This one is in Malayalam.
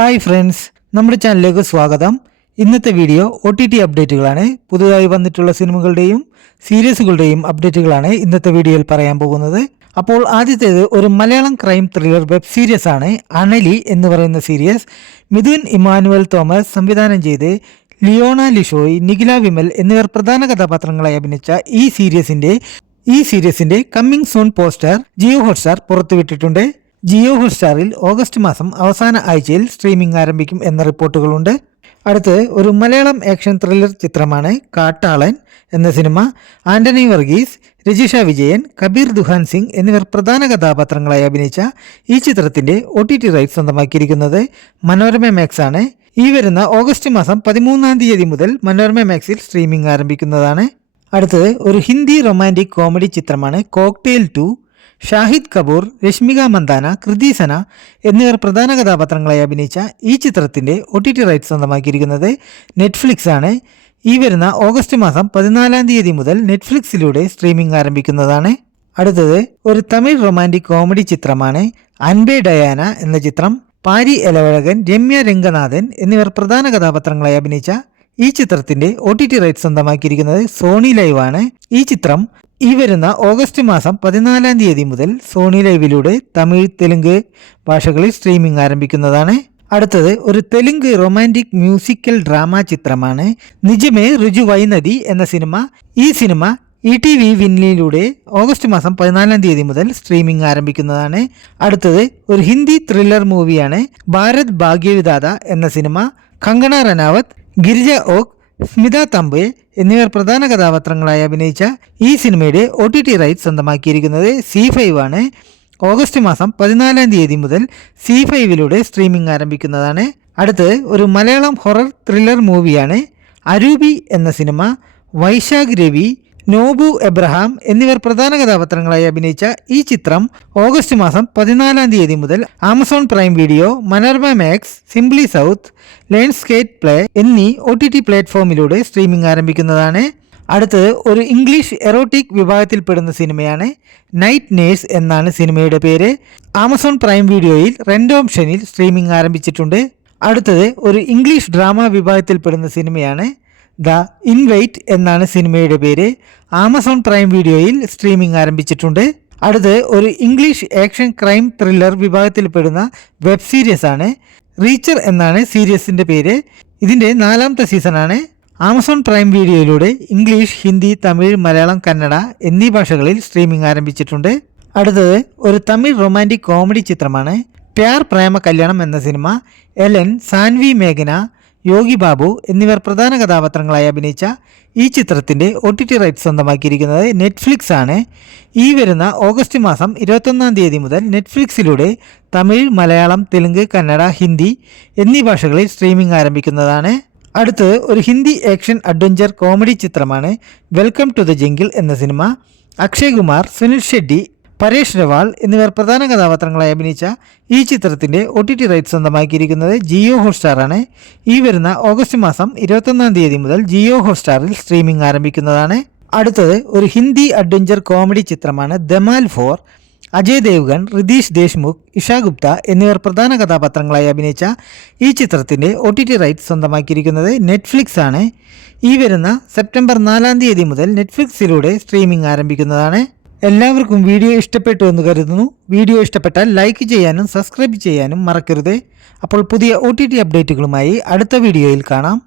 ഹായ് ഫ്രണ്ട്സ്, നമ്മുടെ ചാനലിലേക്ക് സ്വാഗതം. ഇന്നത്തെ വീഡിയോ OTT അപ്ഡേറ്റുകളാണ്. പുതുതായി വന്നിട്ടുള്ള സിനിമകളുടെയും സീരീസുകളുടെയും അപ്ഡേറ്റുകളാണ് ഇന്നത്തെ വീഡിയോയിൽ പറയാൻ പോകുന്നത്. അപ്പോൾ ആദ്യത്തേത് ഒരു Malayalam crime thriller web series ആണ്. അണലി എന്ന് പറയുന്ന സീരീസ് മിഥുൻ ഇമ്മാനുവൽ തോമസ് സംവിധാനം ചെയ്ത് ലിയോണ ലിഷോയ്, നിഖില വിമൽ എന്നിവർ പ്രധാന കഥാപാത്രങ്ങളായി അഭിനയിച്ച ഈ സീരീസിന്റെ coming soon poster Jio Hotstar പുറത്തുവിട്ടിട്ടുണ്ട്. ജിയോ ഹോട്ട്സ്റ്റാറിൽ ഓഗസ്റ്റ് മാസം അവസാന ആഴ്ചയിൽ സ്ട്രീമിംഗ് ആരംഭിക്കും എന്ന റിപ്പോർട്ടുകളുണ്ട്. അടുത്ത് ഒരു മലയാളം ആക്ഷൻ ത്രില്ലർ ചിത്രമാണ് കാട്ടാളൻ എന്ന സിനിമ. ആന്റണി വർഗീസ്, രജിഷ വിജയൻ, കബീർ ദുഹാൻ സിംഗ് എന്നിവർ പ്രധാന കഥാപാത്രങ്ങളായി അഭിനയിച്ച ഈ ചിത്രത്തിന്റെ OTT റൈറ്റ്സ് സ്വന്തമാക്കിയിരിക്കുന്നത് മനോരമ മാക്സ് ആണ്. ഈ വരുന്ന ഓഗസ്റ്റ് മാസം 13-ാം തീയതി മുതൽ മനോരമ മാക്സിൽ സ്ട്രീമിംഗ് ആരംഭിക്കുന്നതാണ്. അടുത്തത് ഒരു ഹിന്ദി റൊമാൻറ്റിക് കോമഡി ചിത്രമാണ് കോക്ടെയിൽ 2. ഷാഹിദ് കപൂർ, രശ്മിക മന്ദാന, കൃതി സന എന്നിവർ പ്രധാന കഥാപാത്രങ്ങളായി അഭിനയിച്ച ഈ ചിത്രത്തിന്റെ OTT റൈറ്റ്സ് സ്വന്തമാക്കിയിരിക്കുന്നത് നെറ്റ്ഫ്ലിക്സ് ആണ്. ഈ വരുന്ന ഓഗസ്റ്റ് മാസം 14-ാം തീയതി മുതൽ നെറ്റ്ഫ്ലിക്സിലൂടെ സ്ട്രീമിംഗ് ആരംഭിക്കുന്നതാണ്. അടുത്തത് ഒരു തമിഴ് റൊമാൻറ്റിക് കോമഡി ചിത്രമാണ് അൻപേ ഡയാന എന്ന ചിത്രം. പാരി എലവഴകൻ, രമ്യ രംഗനാഥൻ എന്നിവർ പ്രധാന കഥാപാത്രങ്ങളായി അഭിനയിച്ച ഈ ചിത്രത്തിന്റെ OTT റൈറ്റ്സ് സ്വന്തമാക്കിയിരിക്കുന്നത് സോണി ലൈവ് ആണ്. ഈ ചിത്രം ഈ വരുന്ന ഓഗസ്റ്റ് മാസം 14-ാം തീയതി മുതൽ സോണി ലൈവിലൂടെ തമിഴ്, തെലുങ്ക് ഭാഷകളിൽ സ്ട്രീമിംഗ് ആരംഭിക്കുന്നതാണ്. അടുത്തത് ഒരു തെലുങ്ക് റൊമാൻറ്റിക് മ്യൂസിക്കൽ ഡ്രാമ ചിത്രമാണ് നിജമേ രുജുവൈനദി എന്ന സിനിമ. ഈ സിനിമ ETV വിന്നിലൂടെ ഓഗസ്റ്റ് മാസം 14-ാം തീയതി മുതൽ സ്ട്രീമിംഗ് ആരംഭിക്കുന്നതാണ്. അടുത്തത് ഒരു ഹിന്ദി ത്രില്ലർ മൂവിയാണ് ഭാരത് ഭാഗ്യവിധാത എന്ന സിനിമ. കങ്കണ റനാവത്ത്, ഗിരിജ ഓക്ക്, സ്മിത തമ്പെ എന്നിവർ പ്രധാന കഥാപാത്രങ്ങളായി അഭിനയിച്ച ഈ സിനിമയുടെ OTT റൈറ്റ്സ് സ്വന്തമാക്കിയിരിക്കുന്നത് C5 ആണ്. ഓഗസ്റ്റ് മാസം 14-ാം തീയതി മുതൽ C5ലൂടെ സ്ട്രീമിംഗ് ആരംഭിക്കുന്നതാണ്. അടുത്തത് ഒരു മലയാളം ഹൊറർ ത്രില്ലർ മൂവിയാണ് അരൂപി എന്ന cinema. Vaishakh Ravi, Nobu Abraham എന്നിവർ പ്രധാന കഥാപാത്രങ്ങളായി അഭിനയിച്ച ഈ ചിത്രം ഓഗസ്റ്റ് മാസം 14-ാം തീയതി മുതൽ Amazon Prime Video, Manorama Max, Simply South, Lionsgate Play എന്നീ OTT പ്ലാറ്റ്ഫോമിലൂടെ സ്ട്രീമിംഗ് ആരംഭിക്കുന്നതാണ്. അടുത്തത് ഒരു ഇംഗ്ലീഷ് എറോട്ടിക് വിഭാഗത്തിൽപ്പെടുന്ന സിനിമയാണ് നൈറ്റ് നേഴ്സ് എന്നാണ് സിനിമയുടെ പേര്. ആമസോൺ പ്രൈം വീഡിയോയിൽ റെന്റ് ഓപ്ഷനിൽ സ്ട്രീമിംഗ് ആരംഭിച്ചിട്ടുണ്ട്. അടുത്തത് ഒരു ഇംഗ്ലീഷ് ഡ്രാമ വിഭാഗത്തിൽപ്പെടുന്ന സിനിമയാണ് ദ ഇൻവൈറ്റ് എന്നാണ് സിനിമയുടെ പേര്. ആമസോൺ പ്രൈം വീഡിയോയിൽ സ്ട്രീമിംഗ് ആരംഭിച്ചിട്ടുണ്ട്. അടുത്ത് ഒരു ഇംഗ്ലീഷ് ആക്ഷൻ ക്രൈം ത്രില്ലർ വിഭാഗത്തിൽപ്പെടുന്ന വെബ് സീരീസ് ആണ് റീച്ചർ എന്നാണ് സീരീസിന്റെ പേര്. ഇതിന്റെ 4ാമത്തെ സീസണാണ്. ആമസോൺ പ്രൈം വീഡിയോയിലൂടെ ഇംഗ്ലീഷ്, ഹിന്ദി, തമിഴ്, മലയാളം, കന്നഡ എന്നീ ഭാഷകളിൽ സ്ട്രീമിംഗ് ആരംഭിച്ചിട്ടുണ്ട്. അടുത്തത് ഒരു തമിഴ് റൊമാൻറ്റിക് കോമഡി ചിത്രമാണ് പ്യാർ പ്രേമ കല്യാണം എന്ന സിനിമ. എലൻ, സാൻവി മേഘന, യോഗി ബാബു എന്നിവർ പ്രധാന കഥാപാത്രങ്ങളായി അഭിനയിച്ച ഈ ചിത്രത്തിന്റെ OTT റൈറ്റ്സ് സ്വന്തമാക്കിയിരിക്കുന്നത് നെറ്റ്ഫ്ലിക്സ് ആണ്. ഈ വരുന്ന ഓഗസ്റ്റ് മാസം 21-ാം തീയതി മുതൽ നെറ്റ്ഫ്ലിക്സിലൂടെ തമിഴ്, മലയാളം, തെലുങ്ക്, കന്നഡ, ഹിന്ദി എന്നീ ഭാഷകളിൽ സ്ട്രീമിംഗ് ആരംഭിക്കുന്നതാണ്. അടുത്തത് ഒരു ഹിന്ദി ആക്ഷൻ അഡ്വഞ്ചർ കോമഡി ചിത്രമാണ് വെൽക്കം ടു ദ ജംഗിൾ എന്ന സിനിമ. അക്ഷയ് കുമാർ, സുനിൽ ഷെട്ടി, പരേഷ് രവാൾ എന്നിവർ പ്രധാന കഥാപാത്രങ്ങളായി അഭിനയിച്ച ഈ ചിത്രത്തിന്റെ OTT റൈറ്റ്സ് സ്വന്തമാക്കിയിരിക്കുന്നത് ജിയോ ഹോട്ട്സ്റ്റാർ ആണ്. ഈ വരുന്ന ഓഗസ്റ്റ് മാസം 21-ാം തീയതി മുതൽ ജിയോ ഹോട്ട്സ്റ്റാറിൽ സ്ട്രീമിംഗ് ആരംഭിക്കുന്നതാണ്. അടുത്തത് ഒരു ഹിന്ദി അഡ്വഞ്ചർ കോമഡി ചിത്രമാണ് ധമാൽ 4. അജയ് ദേവ്ഗൺ, റിതീഷ് ദേശ്മുഖ്, ഇഷ ഗുപ്ത എന്നിവർ പ്രധാന കഥാപാത്രങ്ങളായി അഭിനയിച്ച ഈ ചിത്രത്തിന്റെ OTT റൈറ്റ്സ് സ്വന്തമാക്കിയിരിക്കുന്നത് നെറ്റ്ഫ്ലിക്സ് ആണ്. ഈ വരുന്ന സെപ്റ്റംബർ 4-ാം തീയതി മുതൽ നെറ്റ്ഫ്ലിക്സിലൂടെ സ്ട്രീമിംഗ് ആരംഭിക്കുന്നതാണ്. എല്ലാവർക്കും വീഡിയോ ഇഷ്ടപ്പെട്ടു എന്ന് കരുതുന്നു. വീഡിയോ ഇഷ്ടപ്പെട്ടാൽ ലൈക്ക് ചെയ്യാനും സബ്സ്ക്രൈബ് ചെയ്യാനും മറക്കരുത്. അപ്പോൾ പുതിയ OTT അപ്ഡേറ്റുകളുമായി അടുത്ത വീഡിയോയിൽ കാണാം.